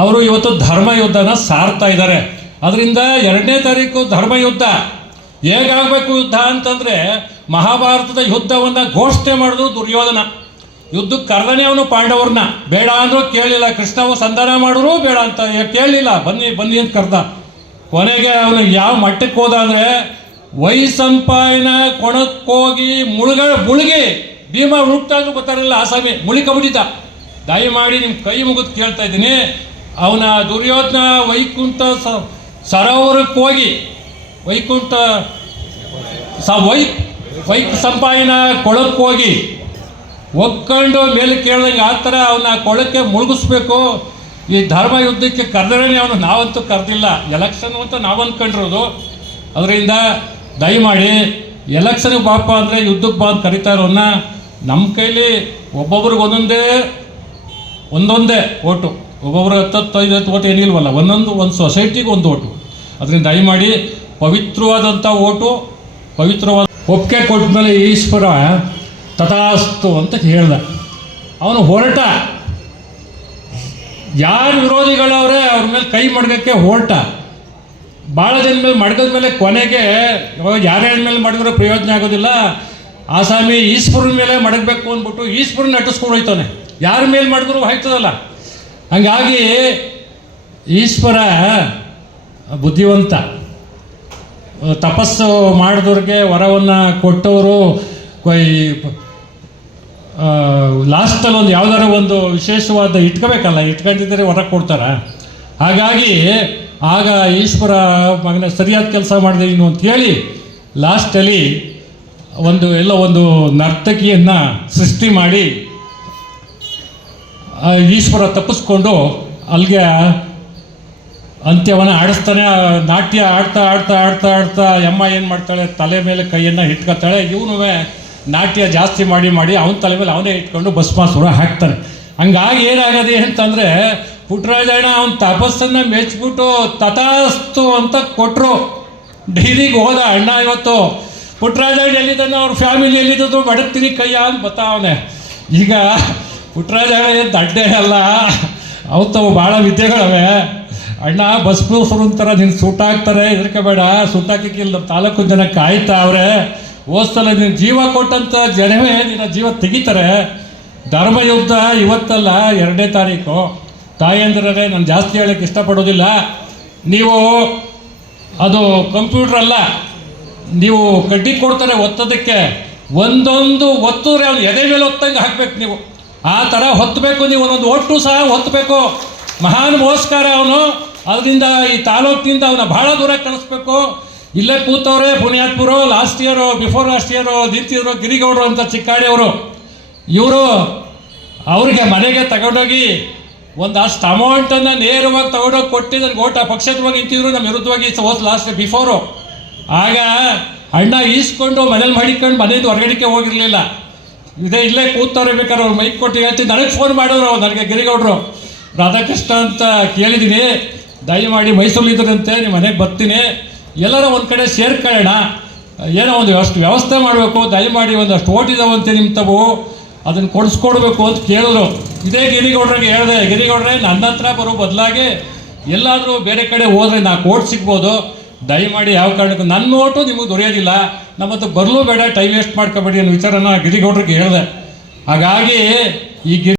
ಅವರು ಇವತ್ತು ಧರ್ಮ ಯುದ್ಧನ ಸಾರ್ತಾ ಇದ್ದಾರೆ. ಅದರಿಂದ 2ನೇ ತಾರೀಕು ಧರ್ಮ ಯುದ್ಧ ಹೇಗಾಗಬೇಕು ಯುದ್ಧ ಅಂತಂದರೆ, ಮಹಾಭಾರತದ ಯುದ್ಧವನ್ನು ಘೋಷಣೆ ಮಾಡಿದ್ರು ದುರ್ಯೋಧನ. ಯುದ್ಧಕ್ಕೆ ಕರ್ದನೆ ಅವನು ಪಾಂಡವ್ರನ್ನ, ಬೇಡ ಅಂದರೂ ಕೇಳಲಿಲ್ಲ. ಕೃಷ್ಣವು ಸಂಧಾನ ಮಾಡಿದ್ರು ಬೇಡ ಅಂತ ಕೇಳಲಿಲ್ಲ, ಬನ್ನಿ ಬನ್ನಿ ಅಂತ ಕರ್ದ. ಕೊನೆಗೆ ಅವನು ಯಾವ ಮಟ್ಟಕ್ಕೆ ಹೋದ ಅಂದರೆ, ವೈಸಂಪಾಯನ ಕೊಣಕ್ಕೋಗಿ ಮುಳುಗಿ ಭೀಮ ಹುಡುಕ್ತಾದ್ರೂ ಗೊತ್ತಾರಲ್ಲ ಆಸಾಮಿ ಮುಳಿಕಬಿಟ್ಟಿದ್ದ. ದಯಮಾಡಿ ನಿಮ್ಮ ಕೈ ಮುಗಿದು ಕೇಳ್ತಾ ಇದ್ದೀನಿ, ಅವನ ದುರ್ಯೋಧನ ವೈಕುಂಠ ಸರೋವರಕ್ಕೆ ಹೋಗಿ ವೈಕುಂಠ ಸಂಪಾಯನ ಕೊಳಕ್ಕೆ ಹೋಗಿ ಒಕ್ಕೊಂಡು ಮೇಲೆ ಕೇಳ್ದಂಗೆ ಆ ಥರ ಅವನ ಕೊಳಕ್ಕೆ ಮುಳುಗಿಸ್ಬೇಕು. ಈ ಧರ್ಮ ಯುದ್ಧಕ್ಕೆ ಕರೆದ್ರೆ ಅವನು ನಾವಂತೂ ಕರೆದಿಲ್ಲ, ಎಲೆಕ್ಷನ್ ಅಂತ ನಾವು ಅಂದ್ಕೊಂಡಿರೋದು. ಅದರಿಂದ ದಯಮಾಡಿ ಎಲೆಕ್ಷನ್ಗೆ ಬಾಪ ಅಂದರೆ ಯುದ್ಧಕ್ಕೆ ಬಾ ಅಂತ ಕರಿತಾ ಇರೋನ್ನ, ನಮ್ಮ ಕೈಲಿ ಒಬ್ಬೊಬ್ರಿಗೆ ಒಂದೊಂದೇ ಓಟು, ಒಬ್ಬೊಬ್ರು 10-15 ಓಟು ಏನಿಲ್ವಲ್ಲ, ಒಂದು ಸೊಸೈಟಿಗೆ ಒಂದು ಓಟು. ಅದರಿಂದ ದಯಮಾಡಿ ಪವಿತ್ರವಾದಂಥ ಓಟು, ಪವಿತ್ರವಾದ ಒಪ್ಪಿಗೆ ಕೊಟ್ಟ ಮೇಲೆ ಈಶ್ವರ ತಥಾಸ್ತು ಅಂತ ಹೇಳ್ದ. ಅವನು ಹೊರಟ, ಯಾರು ವಿರೋಧಿಗಳವ್ರೆ ಅವ್ರ ಮೇಲೆ ಕೈ ಮಡ್ಗಕ್ಕೆ ಹೊರಟ. ಭಾಳ ಜನ ಮೇಲೆ ಮಡ್ಗದ ಮೇಲೆ ಕೊನೆಗೆ ಯಾರ್ಯಾರ ಮೇಲೆ ಮಡಗಿರೋ ಪ್ರಯೋಜನ ಆಗೋದಿಲ್ಲ. ಆಸಾಮಿ ಈಶ್ವರನ ಮೇಲೆ ಮಡಗಬೇಕು ಅಂದ್ಬಿಟ್ಟು ಈಶ್ವರನ ನಟಿಸ್ಕೊಂಡು ಹೋಯ್ತಾನೆ, ಯಾರ ಮೇಲೆ ಮಡಗಿದ್ರು ಹೋಯ್ತದಲ್ಲ. ಹಂಗಾಗಿ ಈಶ್ವರ ಬುದ್ಧಿವಂತ, ತಪಸ್ಸು ಮಾಡಿದವ್ರಿಗೆ ವರವನ್ನು ಕೊಟ್ಟವರು ಲಾಸ್ಟಲ್ಲಿ ಒಂದು ಯಾವುದಾರ ಒಂದು ವಿಶೇಷವಾದ ಇಟ್ಕೋಬೇಕಲ್ಲ, ಇಟ್ಕೊಂಡಿದ್ದರೆ ವರ ಕೊಡ್ತಾರೆ. ಹಾಗಾಗಿ ಆಗ ಈಶ್ವರ ಮಗನ ಸರಿಯಾದ ಕೆಲಸ ಮಾಡಿದೆ ಇನ್ನು ಅಂತ ಹೇಳಿ ಲಾಸ್ಟಲ್ಲಿ ಒಂದು ನರ್ತಕಿಯನ್ನು ಸೃಷ್ಟಿ ಮಾಡಿ ಈಶ್ವರ ತಪ್ಪಿಸ್ಕೊಂಡು ಅಲ್ಲಿಗೆ ಅಂತ್ಯವನ್ನು ಆಡಿಸ್ತಾನೆ. ನಾಟ್ಯ ಆಡ್ತಾ ಆಡ್ತಾ ಆಡ್ತಾ ಆಡ್ತಾ ಅಮ್ಮ ಏನು ಮಾಡ್ತಾಳೆ, ತಲೆ ಮೇಲೆ ಕೈಯನ್ನು ಇಟ್ಕೊತಾಳೆ. ಇವನು ನಾಟ್ಯ ಜಾಸ್ತಿ ಮಾಡಿ ಅವನ ತಲೆ ಮೇಲೆ ಅವನೇ ಇಟ್ಕೊಂಡು ಭಸ್ಮಾಸುರ ಹಾಕ್ತಾನೆ. ಹಂಗಾಗಿ ಏನಾಗದೆ ಅಂತಂದರೆ, ಪುಟ್ಟರಾಜಣ್ಣ ಅವನ ತಪಸ್ಸನ್ನು ಮೆಚ್ಚಿಬಿಟ್ಟು ತಥಾಸ್ತು ಅಂತ ಕೊಟ್ಟರು. ಡೈರಿಗೆ ಹೋದ ಅಣ್ಣ. ಇವತ್ತು ಪುಟ್ಟರಾಜಣ್ಣ ಎಲ್ಲಿದ್ದಾನೆ, ಅವ್ರ ಫ್ಯಾಮಿಲಿ ಎಲ್ಲಿದ್ದು ಮಡಗ್ತೀನಿ ಕೈಯ ಅಂತ ಬತ್ತಾವನೆ. ಈಗ ಪುಟ್ಟರಾಜಣ್ಣ ಏನು ದಡ್ಡೆ ಅಲ್ಲ, ಅವತ್ತವು ಭಾಳ ವಿದ್ಯೆಗಳವೆ. ಅಣ್ಣ ಭಸ್ಮಾಸುರನ ಥರ ನೀನು ಸುಟ್ಟಾಕ್ತಾರೆ, ಹೆದರಿಕೆ ಬೇಡ, ಸುಟ್ಟಾಕಿಕ್ಕಿಲ್ಲ, ತಾಲೂಕು ಜನ ಕಾಯ್ತಾ ಅವ್ರೆ. ಹೋದ್ಸಲ ನೀನು ಜೀವ ಕೊಟ್ಟಂಥ ಜನವೇ ನಿನ್ನ ಜೀವ ತೆಗಿತಾರೆ. ಧರ್ಮಯುದ್ಧ ಇವತ್ತಲ್ಲ, 2ನೇ ತಾರೀಕು. ತಾಯಂದಿರೇ, ನಾನು ಜಾಸ್ತಿ ಹೇಳೋಕ್ಕೆ ಇಷ್ಟಪಡೋದಿಲ್ಲ. ನೀವು ಅದು ಕಂಪ್ಯೂಟ್ರ್ ಅಲ್ಲ, ನೀವು ಕಡ್ಡಿ ಕೊಡ್ತಾರೆ ಒತ್ತೋದಕ್ಕೆ, ಒಂದೊಂದು ಒತ್ತಿದ್ರೆ ಅವನು ಎದೆ ಮೇಲೆ ಒತ್ತಂಗೆ ಹಾಕ್ಬೇಕು. ನೀವು ಆ ಥರ ಹೊತ್ತಬೇಕು, ನೀವು ಒಂದೊಂದು ಒಟ್ಟು ಸಹ ಹೊತ್ತಬೇಕು. ಮಹಾನ್ ಮೋಸ್ಕಾರ ಅವನು. ಅದರಿಂದ ಈ ತಾಲೂಕಿನಿಂದ ಅವನ ಭಾಳ ದೂರ ಕಳಿಸ್ಬೇಕು. ಇಲ್ಲೇ ಕೂತವ್ರೆ ಪುಣ್ಯಾತ್ಮರು, ಬಿಫೋರ್ ಲಾಸ್ಟ್ ಇಯರು ನಿಂತಿದ್ರು ಗಿರಿಗೌಡರು ಅಂತ ಚಿಕ್ಕಾಡಿಯವರು. ಇವರು ಅವ್ರಿಗೆ ಮನೆಗೆ ತಗೊಂಡೋಗಿ ಒಂದಷ್ಟು ಅಮೌಂಟನ್ನು ನೇರವಾಗಿ ತಗೊಂಡೋಗಿ ಕೊಟ್ಟಿದ್ದನ್ನು ಓಟ ಪಕ್ಷದವಾಗಿ ನಿಂತಿದ್ರು ನಮ್ಮ ವಿರುದ್ಧವಾಗಿ ಲಾಸ್ಟ್ ಬಿಫೋರು. ಆಗ ಅಣ್ಣ ಈಸ್ಕೊಂಡು ಮನೇಲಿ ಮಾಡಿಕೊಂಡು ಮನೆಯಿಂದ ಹೊರಗಡಿಕೆ ಹೋಗಿರಲಿಲ್ಲ. ಇಲ್ಲೇ ಕೂತವ್ರೆ. ಬೇಕಾದ್ರೆ ಅವ್ರು ಮೈಕ್ ಕೊಟ್ಟು ಹೇಳ್ತೀನಿ, ನನಗೆ ಫೋನ್ ಮಾಡಿದ್ರು ನನಗೆ ಗಿರಿಗೌಡರು, ರಾಧಾಕೃಷ್ಣ ಅಂತ ಕೇಳಿದ್ದೀನಿ, ದಯಮಾಡಿ ಮೈಸೂರಿದ್ರಂತೆ, ನಿಮ್ಮ ಮನೆಗೆ ಬರ್ತೀನಿ, ಎಲ್ಲರೂ ಒಂದು ಕಡೆ ಸೇರ್ಕೊಳ್ಳೋಣ, ಏನೋ ಒಂದು ವ್ಯವಸ್ಥೆ ಮಾಡಬೇಕು, ದಯಮಾಡಿ ಒಂದಷ್ಟು ಓಟಿದಾವಂತೆ ನಿಮ್ಮ ತಗೋ, ಅದನ್ನು ಕೊಡಿಸ್ಕೊಡ್ಬೇಕು ಅಂತ ಕೇಳಿದ್ರು. ಇದೇ ಗಿರಿಗೌಡ್ರಿಗೆ ಹೇಳಿದೆ, ಗಿರಿಗೌಡ್ರೆ ನನ್ನ ಹತ್ರ ಬರೋ ಬದಲಾಗಿ ಎಲ್ಲಾದರೂ ಬೇರೆ ಕಡೆ ಹೋದರೆ 4 ಓಟ್ ಸಿಗ್ಬೋದು, ದಯಮಾಡಿ ಯಾವ ಕಾರಣಕ್ಕೂ ನನ್ನ ಓಟು ನಿಮಗೆ ದೊರೆಯೋದಿಲ್ಲ, ನಮ್ಮ ಹತ್ರ ಬರಲೂ ಬೇಡ, ಟೈಮ್ ವೇಸ್ಟ್ ಮಾಡ್ಕೋಬೇಡಿ ಅನ್ನೋ ವಿಚಾರನ ಗಿರಿಗೌಡ್ರಿಗೆ ಹೇಳಿದೆ. ಹಾಗಾಗಿ ಈ